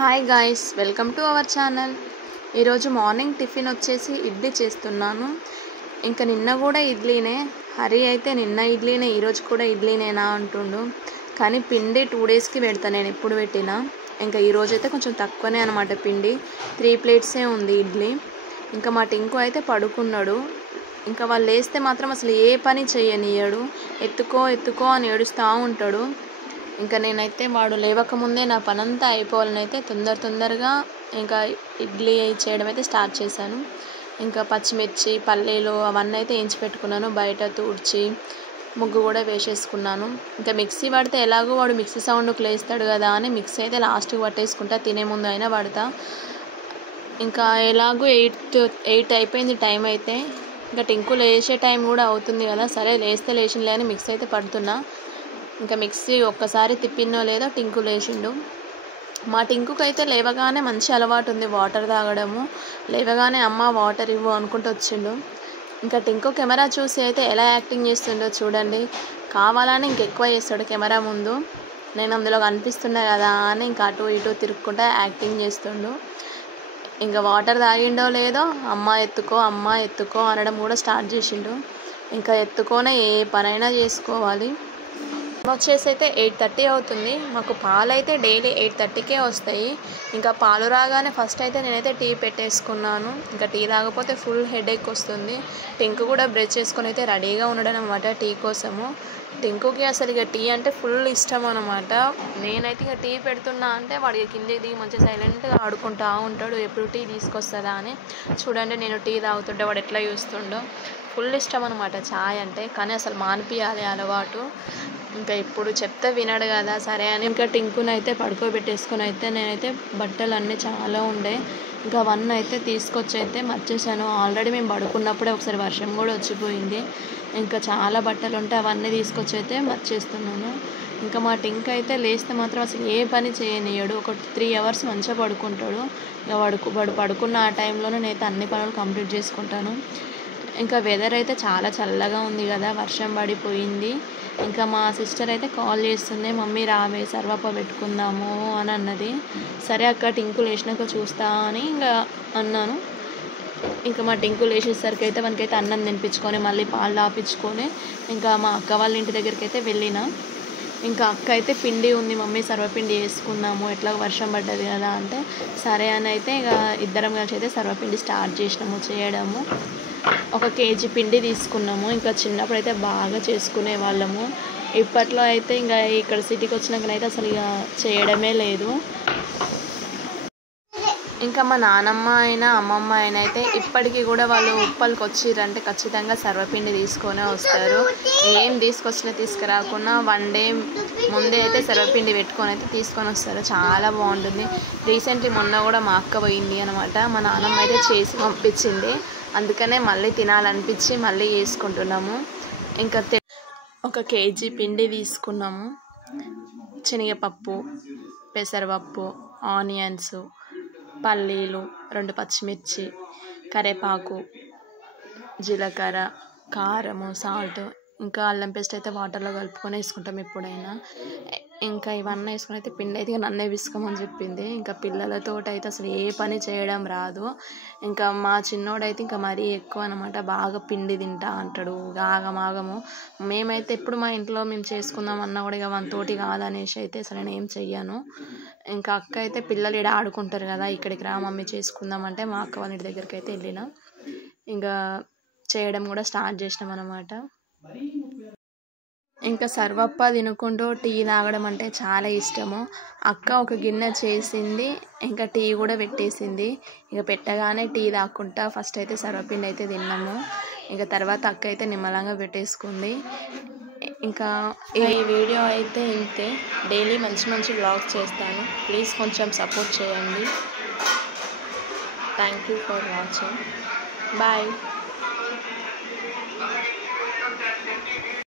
Hi guys, welcome to our channel. ఈరోజు morning tiffin వచ్చేసి ఇడ్లీ చేస్తున్నాను. ఇంకా నిన్న కూడా ఇడ్లీనే. హరి అయితే నిన్న ఇడ్లీనే, ఈరోజు కూడా ఇడ్లీనేనా అంటుండు. కానీ పిండి 2 డేస్కి పెడతాను నేను ఎప్పుడు పెట్టినా. ఇంకా ఈరోజు అయితే కొంచెం తక్కువనే అనమాట పిండి. 3 ప్లేట్సే ఉంది ఇడ్లీ. ఇంకా మా టింకు అయితే పడుకున్నాడు. ఇంకా వాళ్ళు లేస్తే మాత్రం అసలు ఏ పని చేయనియడు. ఎత్తుకో అని ఏడుస్తూ ఉంటాడు. ఇంకా నేనైతే వాడు లేవకముందే నా పనంతా అయిపోవాలని అయితే తొందరగా ఇంకా ఇడ్లీ చేయడం అయితే స్టార్ట్ చేశాను. ఇంకా పచ్చిమిర్చి, పల్లీలు అవన్నీ అయితే వేయించి పెట్టుకున్నాను. బయట తూడ్చి ముగ్గు కూడా వేసేసుకున్నాను. ఇంకా మిక్సీ పడితే ఎలాగో వాడు మిక్సీ సౌండ్కి లేస్తాడు కదా అని మిక్సీ అయితే లాస్ట్కి పట్టేసుకుంటా, తినే ముందు అయినా పడతా. ఇంకా ఎలాగో 8 అయిపోయింది టైం అయితే. ఇంకా టింకు లేచే టైం కూడా అవుతుంది కదా, సరే లేస్తే లేచిందిలే అని మిక్సీ అయితే పడుతున్నా. ఇంకా మిక్సీ ఒక్కసారి తిప్పినో లేదో టింకు లేచిండు. మా టింకుకి అయితే లేవగానే మంచి అలవాటు ఉంది వాటర్ తాగడము. లేవగానే అమ్మ వాటర్ ఇవ్వు అనుకుంటూ వచ్చిండు. ఇంకా టింకు కెమెరా చూసి అయితే ఎలా యాక్టింగ్ చేస్తుండో చూడండి. కావాలని ఇంకెక్కువ చేస్తాడు కెమెరా ముందు. నేను అందులో కనిపిస్తున్నా కదా అని ఇంకా అటు ఇటు తిరుక్కుంటా యాక్టింగ్ చేస్తుండు. ఇంకా వాటర్ తాగిండో లేదో అమ్మ ఎత్తుకో అనడం కూడా స్టార్ట్ చేసిండు. ఇంకా ఎత్తుకోనే ఏ పనైనా చేసుకోవాలి. వచ్చేసి అయితే 8:30 అవుతుంది. మాకు పాలు అయితే డైలీ 8:30కే వస్తాయి. ఇంకా పాలు రాగానే ఫస్ట్ అయితే నేనైతే టీ పెట్టేసుకున్నాను. ఇంకా టీ తాగకపోతే ఫుల్ హెడేక్ వస్తుంది. టింకు కూడా బ్రష్ చేసుకొని అయితే రెడీగా ఉన్నాడు అనమాట టీ కోసము. టింకుకి అసలు ఇక టీ అంటే ఫుల్ ఇష్టం అనమాట. నేనైతే ఇక టీ పెడుతున్నా అంటే వాడికి కిందికి దిగి మంచిగా సైలెంట్గా ఆడుకుంటూ ఉంటాడు. ఎప్పుడు టీ తీసుకొస్తుందా అని. చూడండి నేను టీ తాగుతుంటే వాడు ఎట్లా చూస్తుండో. ఫుల్ ఇష్టం అనమాట ఛాయ్ అంటే. కానీ అసలు మానిపియాలి అలవాటు. ఇంకా ఇప్పుడు చెప్తే వినడు కదా, సరే అని ఇంకా టింకుని అయితే పడుకోబెట్టేసుకొని అయితే నేనైతే బట్టలు అన్నీ చాలా ఉండే. ఇంకా అవన్నీ అయితే తీసుకొచ్చి అయితే మర్చేసాను. ఆల్రెడీ మేము పడుకున్నప్పుడే ఒకసారి వర్షం కూడా వచ్చిపోయింది. ఇంకా చాలా బట్టలు ఉంటే అవన్నీ తీసుకొచ్చి అయితే మర్చేస్తున్నాను. ఇంకా మా టింక్ అయితే లేస్తే మాత్రం అసలు ఏ పని చేయనియడు. ఒక 3 అవర్స్ మంచిగా పడుకుంటాడు. ఇక వాడు పడుకున్న ఆ టైంలోనే నేనైతే అన్ని పనులు కంప్లీట్ చేసుకుంటాను. ఇంకా వెదర్ అయితే చాలా చల్లగా ఉంది కదా, వర్షం పడిపోయింది. ఇంకా మా సిస్టర్ అయితే కాల్ చేస్తుంది, మమ్మీ రావే సర్వప్ప పెట్టుకుందాము అని అన్నది. సరే అక్క టింకు లేచినాక చూస్తా అని ఇంకా అన్నాను. ఇంకా మా టింకు లేచేసరికి అయితే మనకైతే అన్నం తినిపించుకొని మళ్ళీ పాలు తాపించుకొని ఇంకా మా అక్క వాళ్ళ ఇంటి దగ్గరికి అయితే వెళ్ళిన. ఇంకా అక్క అయితే పిండి ఉంది మమ్మీ సర్వపిండి వేసుకుందాము, ఎట్లా వర్షం పడ్డది కదా అంటే సరే అని అయితే ఇక ఇద్దరం కలిసి అయితే సర్వపిండి స్టార్ట్ చేసినాము చేయడము. 1 కేజీ పిండి తీసుకున్నాము. ఇంకా చిన్నప్పుడు అయితే బాగా చేసుకునే వాళ్ళము. ఇప్పట్లో అయితే ఇంకా ఇక్కడ సిటీకి వచ్చినాకనైతే అసలు ఇక చేయడమే లేదు. ఇంకా మా నానమ్మ అయినా అమ్మమ్మ అయినా అయితే ఇప్పటికీ కూడా వాళ్ళు ఉప్పల్కి వచ్చిరంటే ఖచ్చితంగా సర్వపిండి తీసుకొనే వస్తారు. ఏం తీసుకురాకుండా 1 డే ముందే అయితే సర్వపిండి పెట్టుకొని అయితే తీసుకొని వస్తారు. చాలా బాగుంటుంది. రీసెంట్లీ మొన్న కూడా మా అక్క పోయింది అనమాట. మా నానమ్మ అయితే చేసి పంపించింది. అందుకనే మళ్ళీ తినాలనిపించి మళ్ళీ వేసుకుంటున్నాము. ఇంకా 1 కేజీ పిండి తీసుకున్నాము. శనగపప్పు, పెసరపప్పు, ఆనియన్స్, పల్లీలు, 2 పచ్చిమిర్చి, కరివేపాకు, జీలకర్ర, కారము, సాల్ట్, ఇంకా అల్లం పేస్ట్ అయితే వాటర్లో కలుపుకొని వేసుకుంటాం ఎప్పుడైనా. ఇంకా ఇవన్నీ వేసుకొని అయితే పిండి అయితే నన్నే విసుకోమని చెప్పింది. ఇంకా పిల్లలతో అయితే అసలు ఏ పని చేయడం రాదు. ఇంకా మా చిన్నోడైతే ఇంకా మరీ ఎక్కువ అనమాట, బాగా పిండి తింటా అంటాడు ఆగము. మేమైతే ఎప్పుడు మా ఇంట్లో మేము చేసుకుందాం అన్నా కూడా ఇక మనతోటి కాదనేసి అయితే అసలు నేను ఏం చెయ్యను. ఇంకా అక్క అయితే పిల్లలు ఇక్కడ ఆడుకుంటారు కదా, ఇక్కడికి రా మమ్మీ చేసుకుందాం అంటే మా అక్క వాళ్ళ ఇంటి దగ్గరికి అయితే వెళ్ళిన. ఇంకా చేయడం కూడా స్టార్ట్ చేసినాం అనమాట. ఇంకా సర్వప్ప తినుకుంటూ టీ తాగడం అంటే చాలా ఇష్టము. అక్క ఒక గిన్నె చేసింది, ఇంకా టీ కూడా పెట్టేసింది. ఇక పెట్టగానే టీ తాక్కుంటా ఫస్ట్ అయితే సర్వపిండి అయితే తిన్నాము. ఇంకా తర్వాత అక్క అయితే నిమ్మలంగా పెట్టేసుకుంది. ఇంకా ఈ వీడియో అయితే ఇంతే. డైలీ మంచి వ్లాగ్స్ చేస్తాను. ప్లీజ్ కొంచెం సపోర్ట్ చేయండి. Thank you for watching. Bye.